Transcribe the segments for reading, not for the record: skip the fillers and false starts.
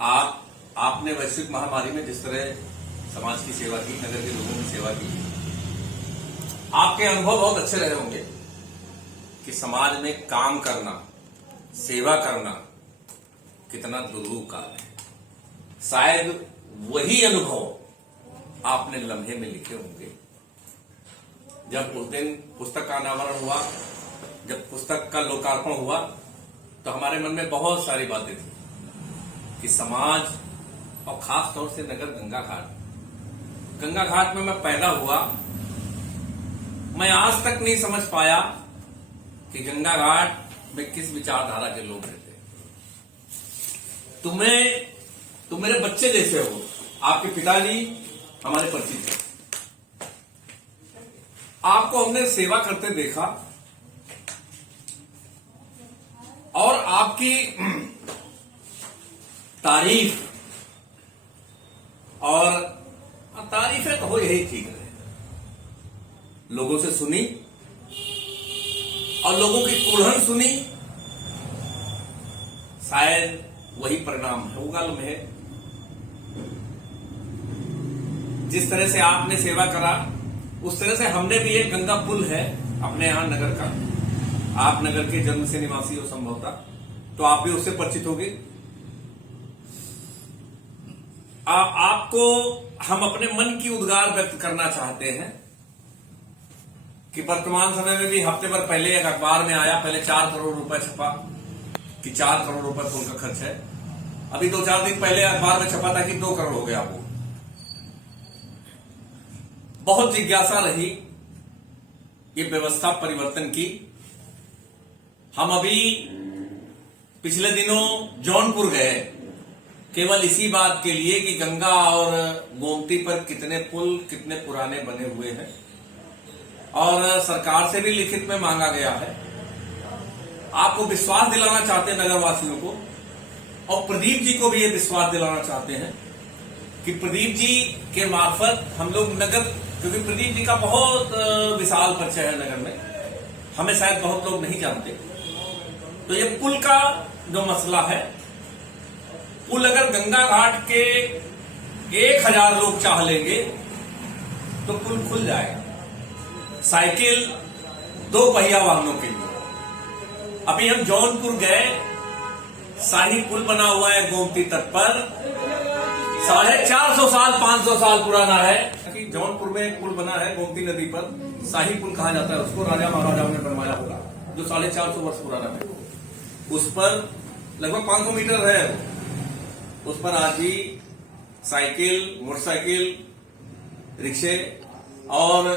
आपने वैश्विक महामारी में जिस तरह समाज की सेवा की, नगर के लोगों की सेवा की, आपके अनुभव बहुत अच्छे रहे होंगे कि समाज में काम करना, सेवा करना कितना दुर्लभ काम है। शायद वही अनुभव आपने लम्हे में लिखे होंगे। जब उस दिन पुस्तक का अनावरण हुआ, जब पुस्तक का लोकार्पण हुआ, तो हमारे मन में बहुत सारी बातें थी कि समाज और खास तौर से नगर गंगा घाट में मैं पैदा हुआ। मैं आज तक नहीं समझ पाया कि गंगा घाट में किस विचारधारा के लोग रहते हैं। तुम मेरे बच्चे जैसे हो। आपके पिताजी हमारे परिचित थे। आपको हमने सेवा करते देखा और आपकी तारीफ और तारीफें तो हो यही ठीक है, लोगों से सुनी और लोगों की कुड़हन सुनी। शायद वही परिणाम होगा लम्हे। जिस तरह से आपने सेवा करा, उस तरह से हमने भी एक गंगा पुल है अपने यहां नगर का। आप नगर के जन्म से निवासी हो संभवतः, तो आप भी उससे परिचित होंगे। आपको हम अपने मन की उद्गार व्यक्त करना चाहते हैं कि वर्तमान समय में भी हफ्ते भर पहले एक अखबार में आया, पहले 4 करोड़ रुपए छपा कि 4 करोड़ रुपए पुल का खर्च है। अभी 2-4 दिन पहले अखबार में छपा था कि 2 करोड़ हो गया। वो बहुत जिज्ञासा रही ये व्यवस्था परिवर्तन की। हम अभी पिछले दिनों जौनपुर गए केवल इसी बात के लिए कि गंगा और गोमती पर कितने पुल, कितने पुराने बने हुए हैं, और सरकार से भी लिखित में मांगा गया है। आपको विश्वास दिलाना चाहते हैं नगरवासियों को, और प्रदीप जी को भी ये विश्वास दिलाना चाहते हैं कि प्रदीप जी के मार्फत हम लोग नगर, क्योंकि प्रदीप जी का बहुत विशाल परिचय है नगर में, हमें शायद बहुत लोग नहीं जानते। तो ये पुल का जो मसला है, पुल अगर गंगा घाट के 1000 लोग चाह लेंगे तो पुल खुल जाएगा, साइकिल 2 पहिया वाहनों के लिए। अभी हम जौनपुर गए, शाही पुल बना हुआ है गोमती तट पर, 450 साल 500 साल पुराना है। जौनपुर में एक पुल बना है गोमती नदी पर, शाही पुल कहा जाता है उसको, राजा महाराजाओं ने बनवाया होगा, जो 450 वर्ष पुराना है। उस पर लगभग 500 मीटर है। उस पर आज भी साइकिल, मोटरसाइकिल, रिक्शे और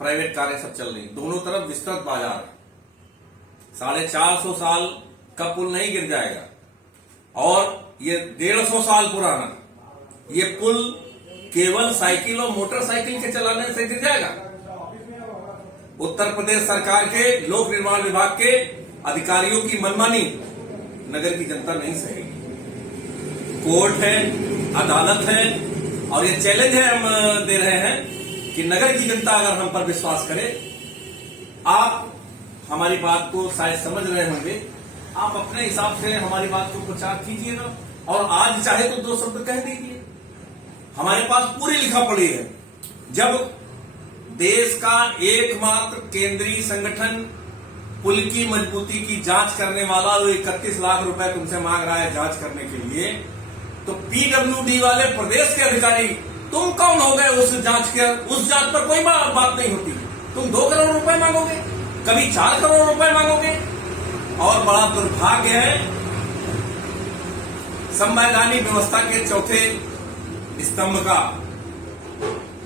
प्राइवेट कारें सब चल रही। दोनों तरफ विस्तृत बाजार। 450 साल का पुल नहीं गिर जाएगा, और ये 150 साल पुराना ये पुल केवल साइकिल और मोटरसाइकिल के चलाने से गिर जाएगा। उत्तर प्रदेश सरकार के लोक निर्माण विभाग के अधिकारियों की मनमानी नगर की जनता नहीं सहेगी। कोर्ट है, अदालत है, और ये चैलेंज है हम दे रहे हैं कि नगर की जनता अगर हम पर विश्वास करे, आप हमारी बात को शायद समझ रहे होंगे, आप अपने हिसाब से हमारी बात को प्रचार कीजिएगा, और आज चाहे तो 2 शब्द कह दीजिए। हमारे पास पूरी लिखा पड़ी है। जब देश का एकमात्र केंद्रीय संगठन पुल की मजबूती की जांच करने वाला, वो 31 लाख रुपए तुमसे मांग रहा है जांच करने के लिए, तो पीडब्ल्यूडी वाले प्रदेश के अधिकारी तुम कौन हो गए उस जांच के? उस जांच पर कोई बात नहीं होती। तुम 2 करोड़ रुपए मांगोगे, कभी 4 करोड़ रुपए मांगोगे। और बड़ा दुर्भाग्य है, संवैधानिक व्यवस्था के चौथे स्तंभ का,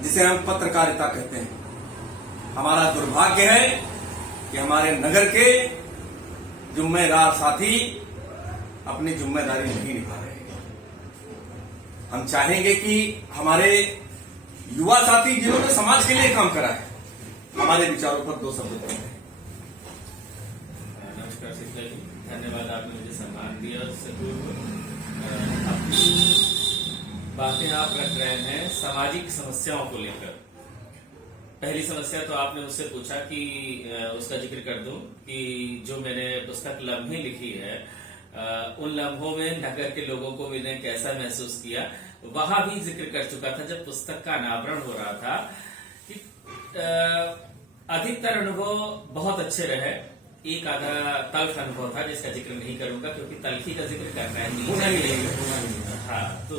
जिसे हम पत्रकारिता कहते हैं, हमारा दुर्भाग्य है कि हमारे नगर के जिम्मेदार साथी अपनी जिम्मेदारी नहीं निभा रहे हैं। हम चाहेंगे कि हमारे युवा साथी जिन्होंने समाज के लिए काम करा है, हमारे विचारों पर 2 शब्द कहें। नमस्कार शिक्षा जी, धन्यवाद आपने मुझे सम्मान दिया। बातें आप रख रहे हैं सामाजिक समस्याओं को लेकर। पहली समस्या तो आपने मुझसे पूछा कि उसका जिक्र कर दूं कि जो मैंने पुस्तक लम्हे लिखी है, उन लम्हों में नगर के लोगों को मैंने कैसा महसूस किया, वहां भी जिक्र कर चुका था जब पुस्तक का अनावरण हो रहा था कि अधिकतर अनुभव बहुत अच्छे रहे। एक आधा तल्ख अनुभव था जिसका जिक्र नहीं करूंगा क्योंकि तल्खी का जिक्र करना है। हाँ, तो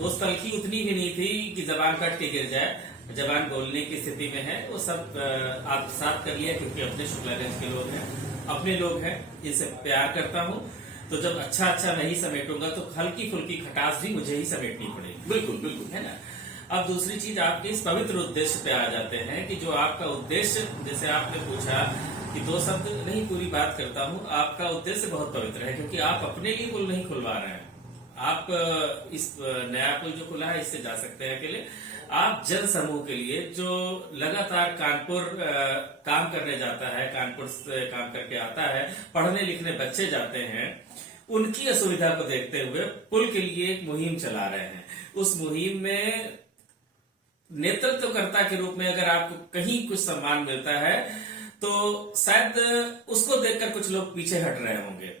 उस तल्खी उतनी भी नहीं थी कि जबान कट के गिर जाए। जबान बोलने की स्थिति में है, वो सब आप साथ कर लिया क्योंकि अपने शुक्लागंज के लोग हैं, अपने लोग हैं, इनसे प्यार करता हूँ। तो जब अच्छा नहीं समेटूंगा तो हल्की फुल्की खटास भी मुझे ही समेटनी पड़ेगी। बिल्कुल बिल्कुल, है ना। अब दूसरी चीज आपके इस पवित्र उद्देश्य पे आ जाते हैं कि जो आपका उद्देश्य, जैसे आपने पूछा कि 2 शब्द नहीं, पूरी बात करता हूँ। आपका उद्देश्य बहुत पवित्र है क्योंकि आप अपने लिए पुल नहीं खुलवा रहे हैं। आप इस नया पुल जो खुला है इससे जा सकते हैं अकेले। आप जन समूह के लिए जो लगातार कानपुर काम करने जाता है, कानपुर से काम करके आता है, पढ़ने लिखने बच्चे जाते हैं, उनकी असुविधा को देखते हुए पुल के लिए एक मुहिम चला रहे हैं। उस मुहिम में नेतृत्वकर्ता के रूप में अगर आपको कहीं कुछ सम्मान मिलता है तो शायद उसको देखकर कुछ लोग पीछे हट रहे होंगे।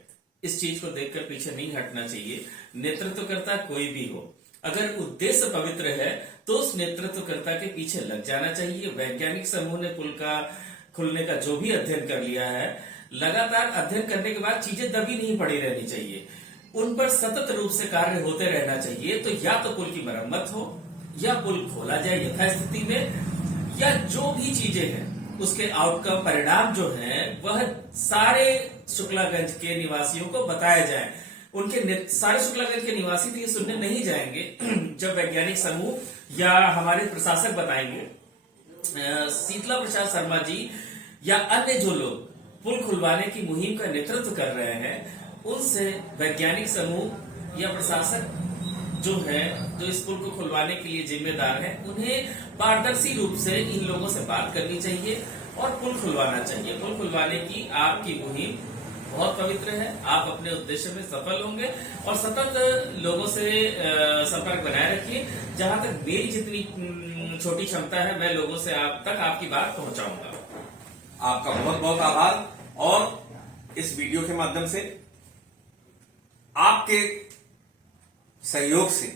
इस चीज को देखकर पीछे नहीं हटना चाहिए। नेतृत्वकर्ता कोई भी हो, अगर उद्देश्य पवित्र है तो उस नेतृत्वकर्ता के पीछे लग जाना चाहिए। वैज्ञानिक समूह ने पुल का खुलने का जो भी अध्ययन कर लिया है, लगातार अध्ययन करने के बाद चीजें दबी नहीं पड़ी रहनी चाहिए, उन पर सतत रूप से कार्य होते रहना चाहिए। तो या तो पुल की मरम्मत हो, या पुल खोला जाए यथास्थिति में, या जो भी चीजें हैं उसके आउटकम परिणाम जो है वह सारे शुक्लागंज के निवासियों को बताया जाए। उनके सारे शुक्लागंज के निवासी तो ये सुनने नहीं जाएंगे जब वैज्ञानिक समूह या हमारे प्रशासक बताएंगे। शीतला प्रसाद शर्मा जी या अन्य जो लोग पुल खुलवाने की मुहिम का नेतृत्व कर रहे हैं, उनसे वैज्ञानिक समूह या प्रशासक जो है, जो इस पुल को खुलवाने के लिए जिम्मेदार है, उन्हें पारदर्शी रूप से इन लोगों से बात करनी चाहिए और पुल खुलवाना चाहिए। पुल खुलवाने की आपकी मुहिम बहुत पवित्र है। आप अपने उद्देश्य में सफल होंगे और सतत लोगों से संपर्क बनाए रखिए। जहां तक मेरी जितनी छोटी क्षमता है, मैं लोगों से आप तक आपकी बात पहुंचाऊंगा। आपका बहुत बहुत आभार। और इस वीडियो के माध्यम से आपके सहयोग से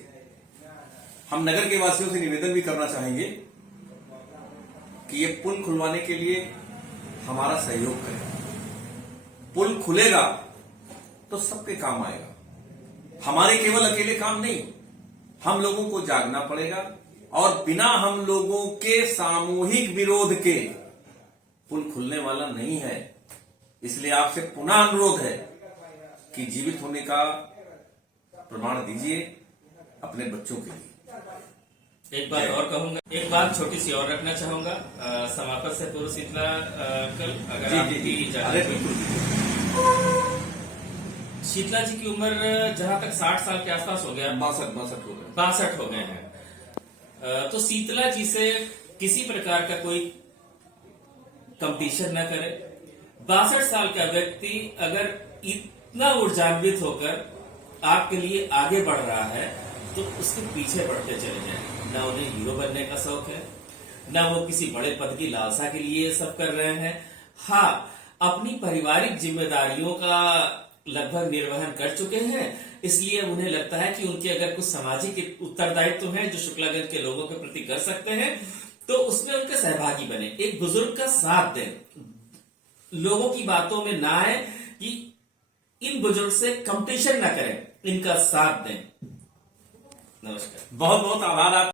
हम नगर के वासियों से निवेदन भी करना चाहेंगे कि ये पुल खुलवाने के लिए हमारा सहयोग करें। पुल खुलेगा तो सबके काम आएगा, हमारे केवल अकेले काम नहीं। हम लोगों को जागना पड़ेगा और बिना हम लोगों के सामूहिक विरोध के पुल खुलने वाला नहीं है। इसलिए आपसे पुनः अनुरोध है कि जीवित होने का प्रमाण दीजिए अपने बच्चों के लिए। एक बात और कहूंगा, एक बात छोटी सी और रखना चाहूंगा समापन से पूर्व। शीतला कल अगर आपकी इजाजत, शीतला जी की उम्र जहां तक 60 साल के आसपास हो गया, 62 हो गए हैं। तो शीतला जी से किसी प्रकार का कोई कंपटीशन न करे। 62 साल का व्यक्ति अगर इतना ऊर्जान्वित होकर आपके लिए आगे बढ़ रहा है तो उसके पीछे बढ़ते चले जाएं। ना उन्हें हीरो बनने का शौक है, ना वो किसी बड़े पद की लालसा के लिए सब कर रहे हैं। हाँ, अपनी पारिवारिक जिम्मेदारियों का लगभग निर्वहन कर चुके हैं, इसलिए उन्हें लगता है कि उनके अगर कुछ सामाजिक उत्तरदायित्व हैं जो शुक्लागंज के लोगों के प्रति कर सकते हैं तो उसमें उनके सहभागी बने। एक बुजुर्ग का साथ दें, लोगों की बातों में ना आए कि इन बुजुर्ग से कंपटीशन ना करें, इनका साथ दें। नमस्कार, बहुत बहुत आभार आप